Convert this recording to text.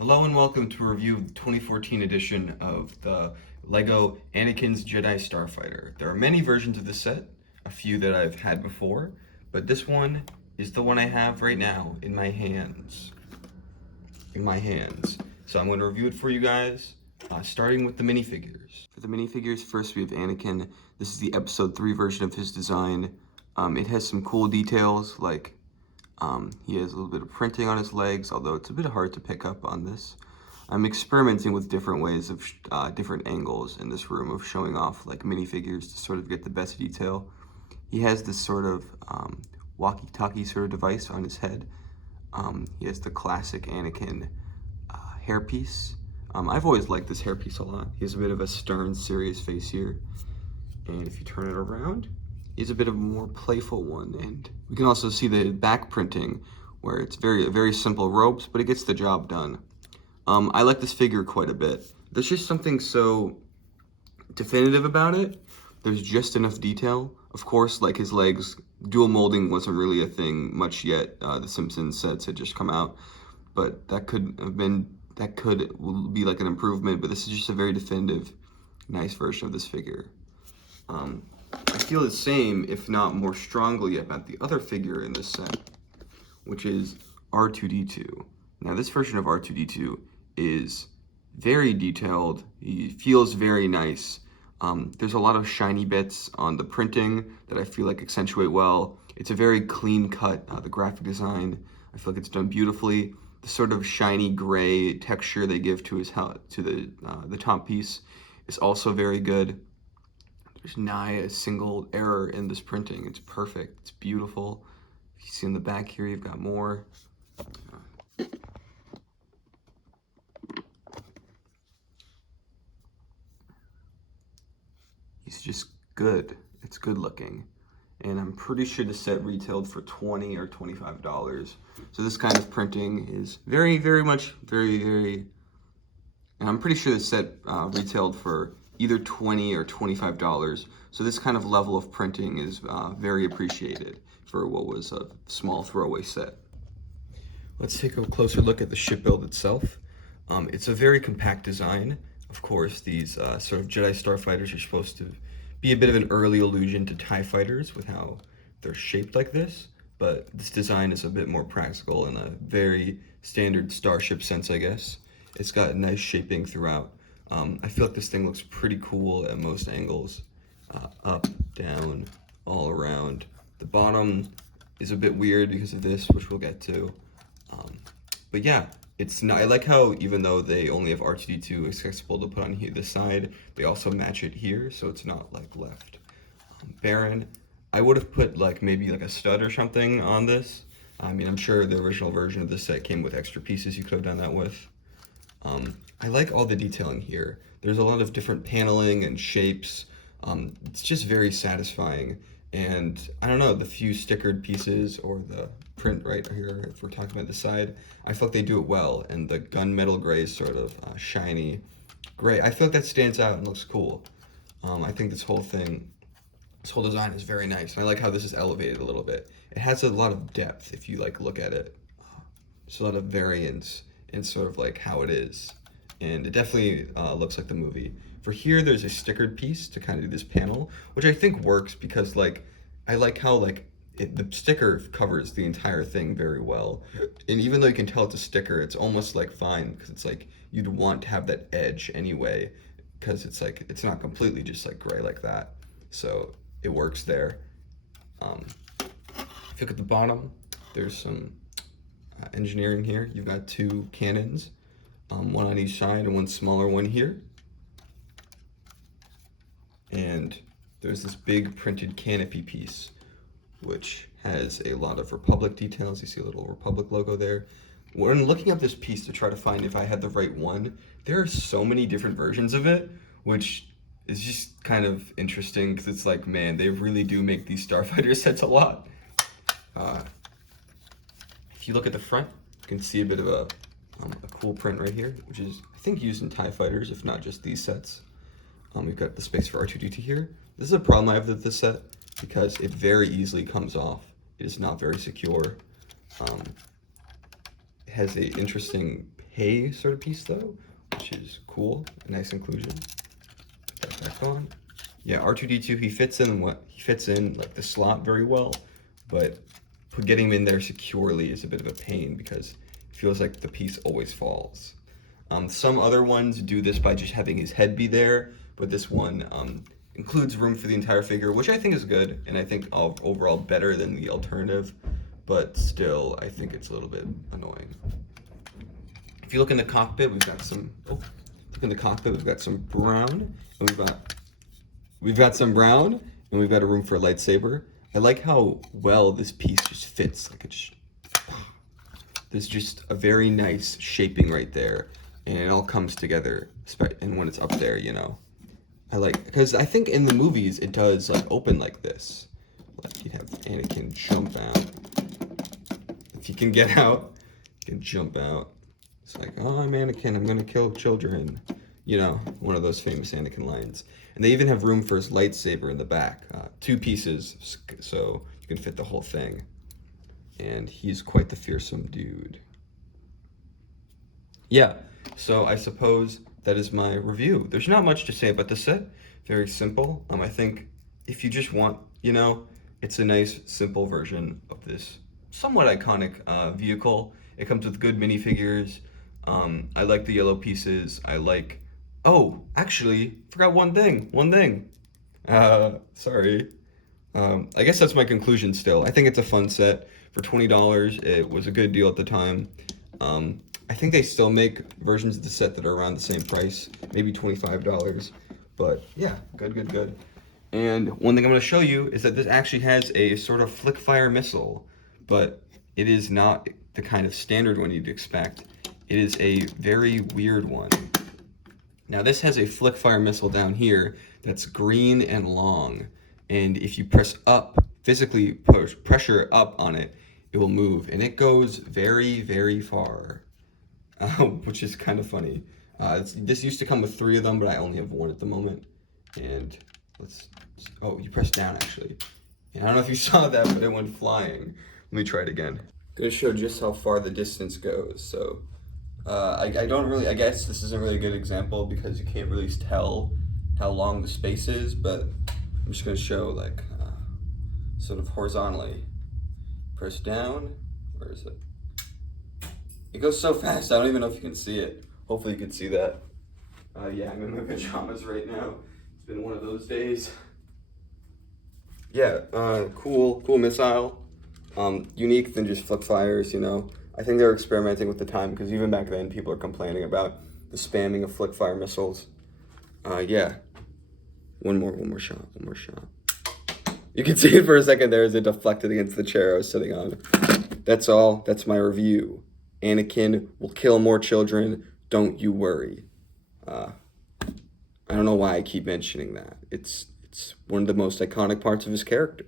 Hello and welcome to a review of the 2014 edition of the LEGO Anakin's Jedi Starfighter. There are many versions of this set, a few that I've had before, but this one is the one I have right now in my hands. So I'm going to review it for you guys, starting with the minifigures. For the minifigures, first we have Anakin. This is the Episode 3 version of his design. It has some cool details, like he has a little bit of printing on his legs, although it's a bit hard to pick up on this. I'm experimenting with different ways of different angles in this room of showing off like minifigures to sort of get the best detail. He has this sort of walkie-talkie sort of device on his head. He has the classic Anakin hairpiece. I've always liked this hairpiece a lot. He has a bit of a stern, serious face here. And if you turn it around, is a bit of a more playful one, and we can also see the back printing where it's very simple ropes, but it gets the job done. I like this figure quite a bit. There's just something so definitive about it. There's just enough detail. Of course, like his legs, dual molding wasn't really a thing much yet. The Simpsons sets had just come out, but that could be like an improvement, but this is just a very definitive, nice version of this figure. I feel the same, if not more strongly, about the other figure in this set, which is R2-D2. Now, this version of R2-D2 is very detailed. He feels very nice. There's a lot of shiny bits on the printing that I feel like accentuate well. It's a very clean cut, the graphic design. I feel like it's done beautifully. The sort of shiny gray texture they give to the top piece is also very good. There's nigh a single error in this printing. It's perfect. It's beautiful. You see in the back here, you've got more. He's just good. It's good looking. And I'm pretty sure the set retailed for $20 or $25. So this kind of printing is very, and I'm pretty sure the set retailed for either $20 or $25. So this kind of level of printing is very appreciated for what was a small throwaway set. Let's take a closer look at the ship build itself. It's a very compact design. Of course, these sort of Jedi Starfighters are supposed to be a bit of an early allusion to TIE fighters with how they're shaped like this, but this design is a bit more practical in a very standard starship sense, I guess. It's got nice shaping throughout. I feel like this thing looks pretty cool at most angles. Up, down, all around. The bottom is a bit weird because of this, which we'll get to. But yeah, I like how even though they only have R2-D2 accessible to put on here, this side, they also match it here, so it's not like left. Baron, I would have put like maybe like a stud or something on this. I mean, I'm sure the original version of this set came with extra pieces you could have done that with. I like all the detailing here. There's a lot of different paneling and shapes. It's just very satisfying. And I don't know, the few stickered pieces or the print right here, if we're talking about the side, I feel like they do it well. And the gunmetal gray is sort of shiny gray. I feel like that stands out and looks cool. I think this whole design is very nice. And I like how this is elevated a little bit. It has a lot of depth if you like look at it. There's a lot of variance in sort of like how it is. And it definitely looks like the movie. For here, there's a stickered piece to kind of do this panel, which I think works because like, I like how like the sticker covers the entire thing very well. And even though you can tell it's a sticker, it's almost like fine because it's like you'd want to have that edge anyway because it's like, it's not completely just like gray like that. So it works there. If you look at the bottom, there's some engineering here. You've got two cannons, one on each side and one smaller one here. And there's this big printed canopy piece, which has a lot of Republic details. You see a little Republic logo there. When looking up this piece to try to find if I had the right one, there are so many different versions of it, which is just kind of interesting because it's like, man, they really do make these Starfighter sets a lot. If you look at the front, you can see a bit of a cool print right here, which is, I think, used in TIE fighters, if not just these sets. We've got the space for R2-D2 here. This is a problem I have with this set because it very easily comes off. It is not very secure. It has a interesting hay sort of piece though, which is cool. A nice inclusion. Put that back on. Yeah, R2-D2, he fits in like the slot very well, but getting him in there securely is a bit of a pain because it feels like the piece always falls. Some other ones do this by just having his head be there, but this one includes room for the entire figure, which I think is good, and I think overall better than the alternative, but still, I think it's a little bit annoying. If you look in the cockpit, we've got some, we've got some brown, and we've got some brown, and we've got a room for a lightsaber. I like how well this piece just fits, like there's just a very nice shaping right there, and it all comes together, and when it's up there, you know. Because I think in the movies it does like open like this. Like you'd have Anakin jump out. If you can get out, you can jump out. It's like, oh, I'm Anakin, I'm gonna kill children. You know, one of those famous Anakin lines. And they even have room for his lightsaber in the back. 2 pieces, so you can fit the whole thing. And he's quite the fearsome dude. Yeah, so I suppose that is my review. There's not much to say about this set. Very simple. I think if you just want, you know, it's a nice, simple version of this somewhat iconic vehicle. It comes with good minifigures. I like the yellow pieces. Oh, actually, forgot one thing. Sorry. I guess that's my conclusion still. I think it's a fun set. For $20, it was a good deal at the time. I think they still make versions of the set that are around the same price, maybe $25. But yeah, good. And one thing I'm going to show you is that this actually has a sort of flick fire missile, but it is not the kind of standard one you'd expect. It is a very weird one. Now this has a flick fire missile down here that's green and long, and if you press up, physically push pressure up on it, it will move, and it goes very, very far, which is kind of funny. This used to come with 3 of them, but I only have 1 at the moment. And you press down actually. And I don't know if you saw that, but it went flying. Let me try it again. I'm gonna show just how far the distance goes. So I guess this isn't really a good example because you can't really tell how long the space is, but I'm just gonna show like sort of horizontally. Press down, where is it? It goes so fast, I don't even know if you can see it. Hopefully you can see that. Yeah, I'm in my pajamas right now. It's been one of those days. Yeah, cool missile. Unique than just flip fires, you know. I think they're experimenting with the time because even back then people are complaining about the spamming of flick fire missiles. Yeah. One more shot. You can see it for a second there as it deflected against the chair I was sitting on. That's all. That's my review. Anakin will kill more children. Don't you worry. I don't know why I keep mentioning that. It's one of the most iconic parts of his character.